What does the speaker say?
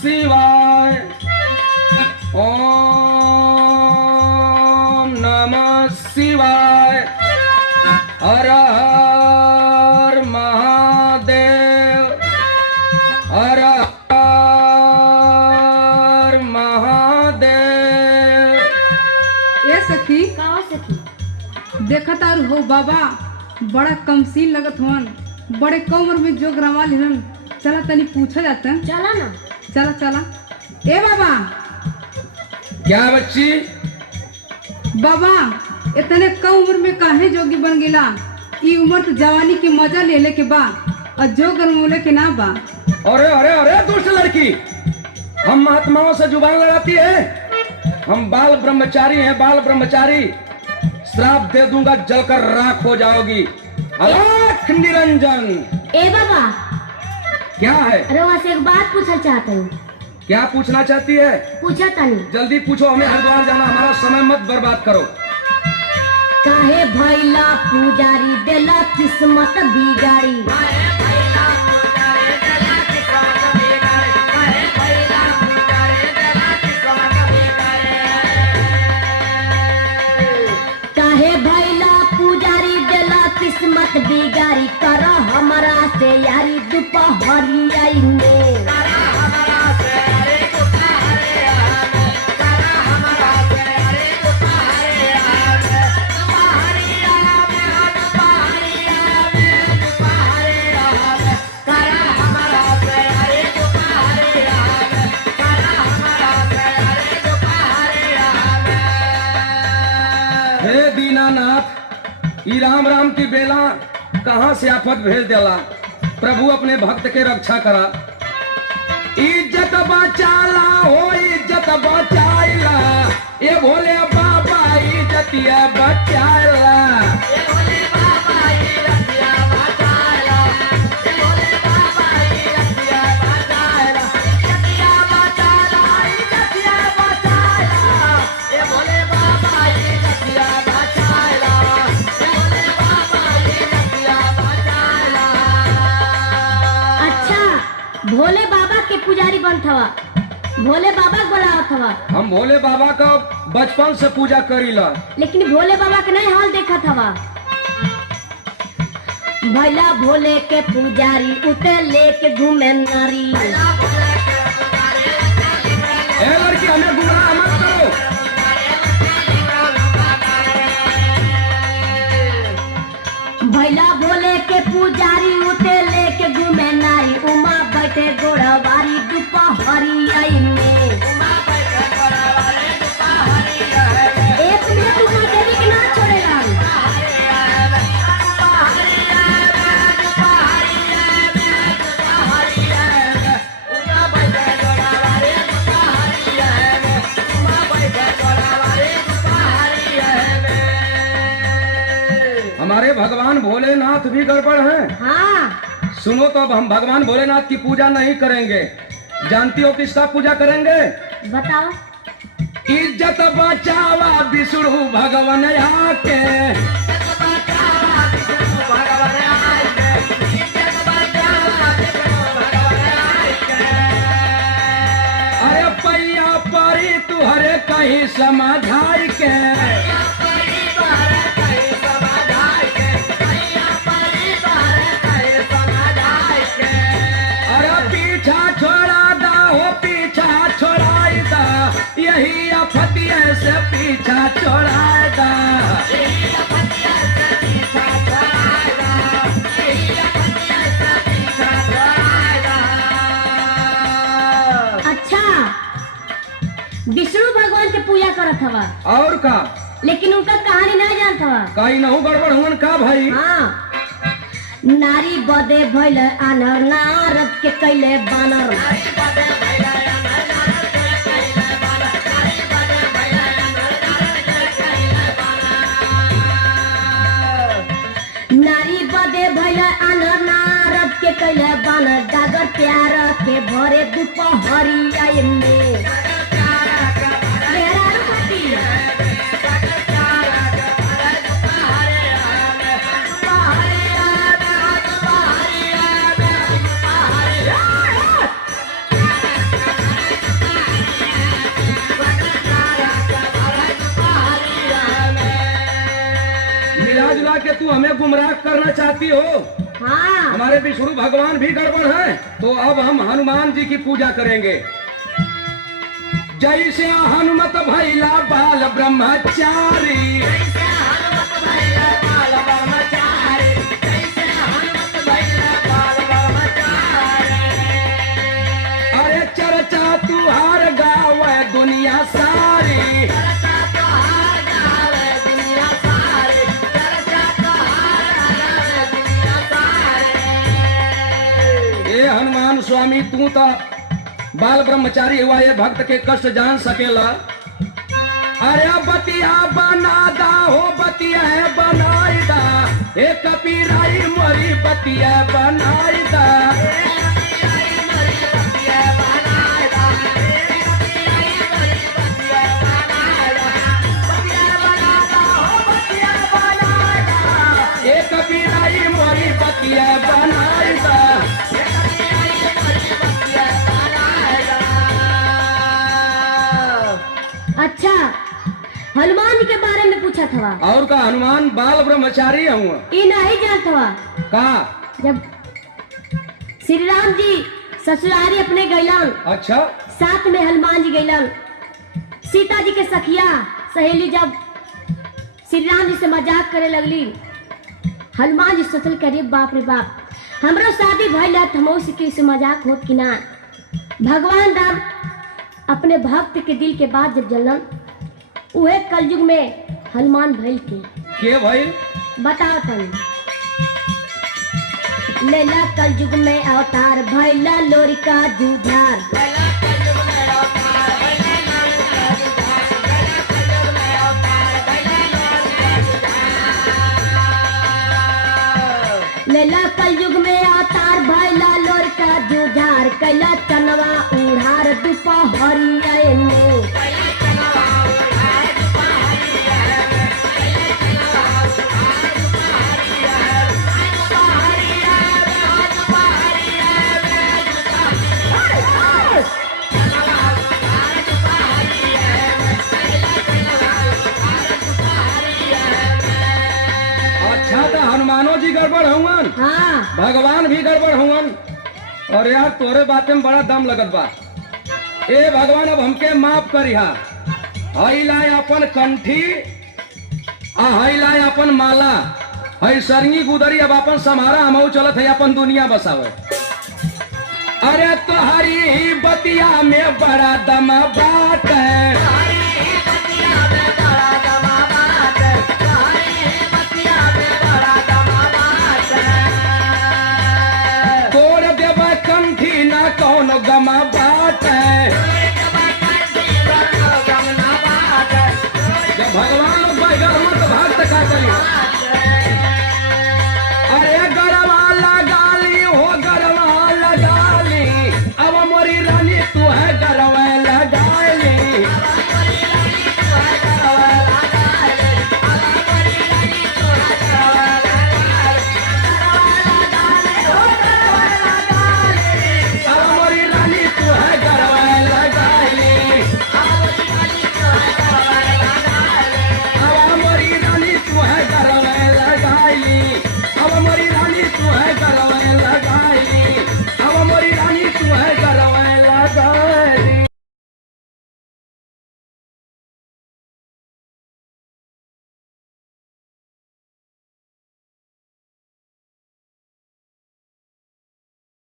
शिवाय। ओम नमः शिवाय। हर हर महादेव। हर हर महादेव। ए सखी कहाँ सखी? देखा तार हो बाबा बड़ा कमसीन लगत हवन, बड़े कम उम्र में जोग रवा लेहन। चला तनी पूछा जाता। चला ना। चला चला। ए बाबा क्या बच्ची? बाबा इतने कम उम्र में काहे जोगी बन गेला? ई उम्र तो जवानी के मजा ले ले के बा और जोग रमोले के ना बा। अरे अरे अरे दुष्ट लड़की, हम महात्माओं से जुबान लड़ाती है? हम बाल ब्रह्मचारी हैं, बाल ब्रह्मचारी। श्राप दे दूंगा, जलकर राख हो जाओगी। अलख निरंजन। ए बाबा, क्या है? अरे वहाँ से एक बात पूछना चाहता हूँ। क्या पूछना चाहती है? पूछा तानी। जल्दी पूछो, हमें हरिद्वार जाना, हमारा समय मत बर्बाद करो। काहे भैला पुजारी देला किस्मत बिगाड़ी? काहे भैला पुजारी देला किस्मत बिगाड़ी? कर हमारा से यारी दोपहरिया में। हे दीनानाथ, ई राम राम की बेला कहाँ से आफत भेज देला। प्रभु अपने भक्त के रक्षा करा। इज्जत बचाला हो, इज्जत बचाइला। ये भोले बाबा इज्जतिया बचाइला। भोले बाबा के पुजारी बनत हवा, भोले बाबा के बोलावत हवा। हम भोले बाबा का बचपन से पूजा करीला, लेकिन भोले बाबा के नहीं हाल देखत हवा। भैला भोले के पुजारी उते लेके घूमे नारी। ए लड़की, हमें गुमराह मत करो। भैला भोले के पुजारी उते लेके घूमे नारी। उमा बैठे गोड़वारी दोपहरिया में। एक मिनट उमा देवी के ना छोड़ेला। हमारे भगवान भोलेनाथ भी गड़बड़ हैं। हाँ, सुनो तो, अब हम भगवान भोलेनाथ की पूजा नहीं करेंगे। जानती हो किसका पूजा करेंगे? बताओ। इज्जत बचावा विष्णु भगवान आके। अरे पैया परी तुहरे कहीं समझाई के। यही अफतिया से पीछा छोड़ाएगा। अच्छा, विष्णु भगवान के पूजा करत हवा और का? लेकिन उनका कहानी नहीं जानत हवा। कहीं नहु गड़बड़ हुन का भाई? हाँ, नारी बदे भइल आनर, नारद के कैले बानर। नारी बदे भइल आनर, नारद के कैले बानर। डागर प्यार के भरे दोपहरिया में। मेहरारू पति। गुमराह करना चाहती हो? हाँ हमारे विष्णु भगवान भी गड़बड़ है, तो अब हम हनुमान जी की पूजा करेंगे। जैसे हनुमत भैला बाल ब्रह्मचारी, अरे चर्चा तुहार गावे दुनिया सारी। ए हनुमान स्वामी, तू तो बाल ब्रह्मचारी हुआ, ये भक्त के कष्ट जान सकेला। अरे बतिया बनादा हो, बतिया है बनाईदा, ए कबीराई मोरी बतिया बनाईदा। ए कबीराई मोरी बतिया बनाईदा। अच्छा, हनुमान जी के बारे में पूछा था। और का हनुमान बाल ब्रह्मचारी हूँ ये नहीं जानता हुआ। का? जब श्री राम जी ससुरारी अपने गैलन, अच्छा, साथ में हनुमान जी गैलन। सीता जी के सखिया सहेली जब श्री राम जी से मजाक करे लगली, हनुमान जी सोचल करे बाप रे बाप, हमरो शादी भइल है, हमो से मजाक होत कि ना। भगवान राम अपने भक्त के दिल के बात जब जलन, उहे कलयुग में हनुमान भइल के भाई बताओ तनी। लेला कलयुग में अवतार भइला लोरिका जुझार। लेला कलयुग में अवतार भइला लोरिका जुझार। कैला चनवा उड़ार दुपहरिया में। अच्छा, तो हनुमानो जी गड़बड़ हुवन, हाँ भगवान भी गड़बड़ हुवन। और यार तोरे बातें में बड़ा दम लगत बा। ए भगवान, अब हमके माफ करिहा। हई लाए अपन कंठी, आ हई लाए अपन माला, हई सरंगी गुदरी, अब अपन समारा हमहू चलत है अपन दुनिया बसावे। अरे तोहरी ही बतिया में बड़ा दम बात है। तोड़ देव कंठी ना कौन गमा बात है।